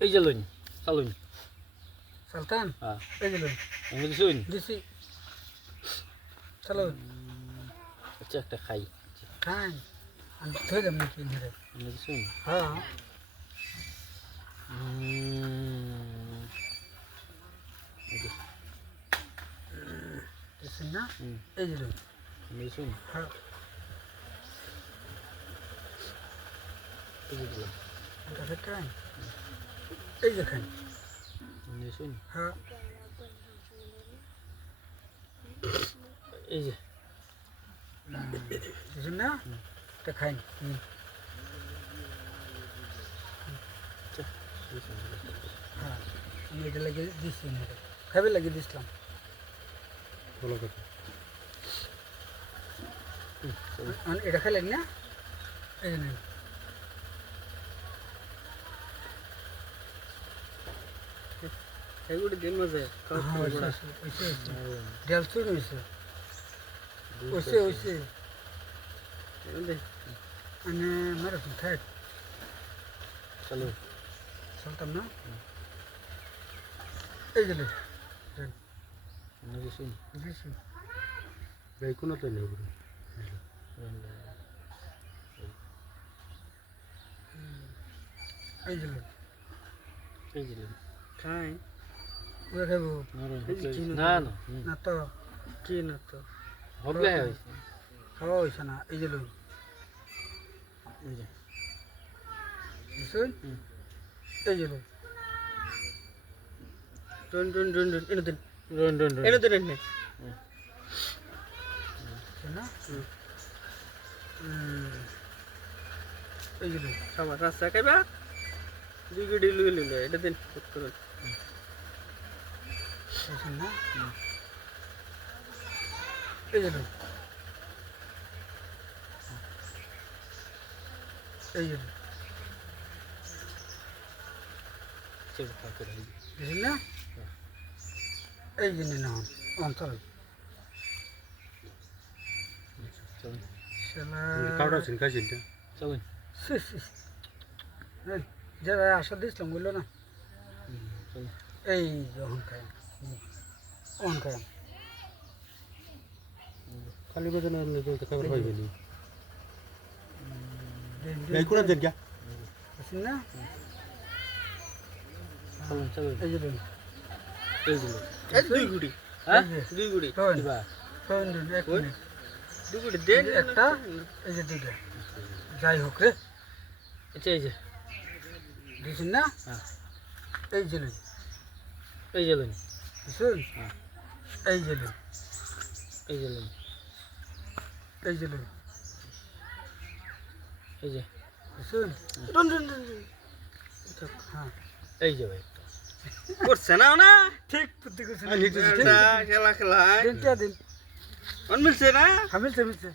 এই যে লইন চালুন সালতান হ্যাঁ এই যে লইন আমি দিছুন দিছি চলো আচ্ছা একটা খাই খান আমি ধরে যাবো নাকি ধরে আমি দিছুন হ্যাঁ দিছি না এই যে লইন আমি দিছুন হ্যাঁ এই যে দিলাম এটা খান এই যে খান আমি দিছুন হ্যাঁ এই যে দিছি না এটা খান হ্যাঁ আমি এটা লাগিয়ে দিচ্ছি খাবে লাগিয়ে দিছিলাম ভালো কথা এটা খাইলেন না এই যে এগুলো দিন মজা ডাল চুন হয়েছে ওইসে ওইসে মানে মারাথন থাক চলো চলতাম না এই গেলে আমি দিছুন দিছি ভাই কোন তো নেই এই গেলে এই যে খাই ওরা খাবো না না না তো কি না তো হবে হইছে খাওয়া হয়েছে না এই যে এই যে বুঝছেন এই যে রন রন রন রন এনে দেন রন রন রন এনে দেন এনে না এই যে খাবার রাস্তা খাইবা দুই গিডি লুই লইল এটা দেন করুন না এই যে এই যে চল পাকে রাখি বুঝলেন না এই যে না অন্তর চল শালা কাউটা চিন খাইছিস না চল যারা আশা দিয়েছিলাম বললো না চল এই যখন খাই অন খাই খালি বাজার না হলে তো খাবার পাইবে নি এই কোন দেন কে বুঝছেন না চল চল এই যে এই যে এই দুই গুড়ি হ্যাঁ দুই গুড়ি দিবা এক মিনিট দুই গুড়ি দেন একটা এই যে দুইটা যাই হোক রে আচ্ছা এই যে দিছেন না হ্যাঁ এই যে এই যে লইন বুঝছেন হ্যাঁ এই যে এই যে লইন এই যে এই যে বুঝছেন রন রন রন হ্যাঁ এই যে ভাই করছে না না ঠিক বুদ্ধি করছে খেলা খেলা দিন দিন মন মিলছে না মিলছে মিলছে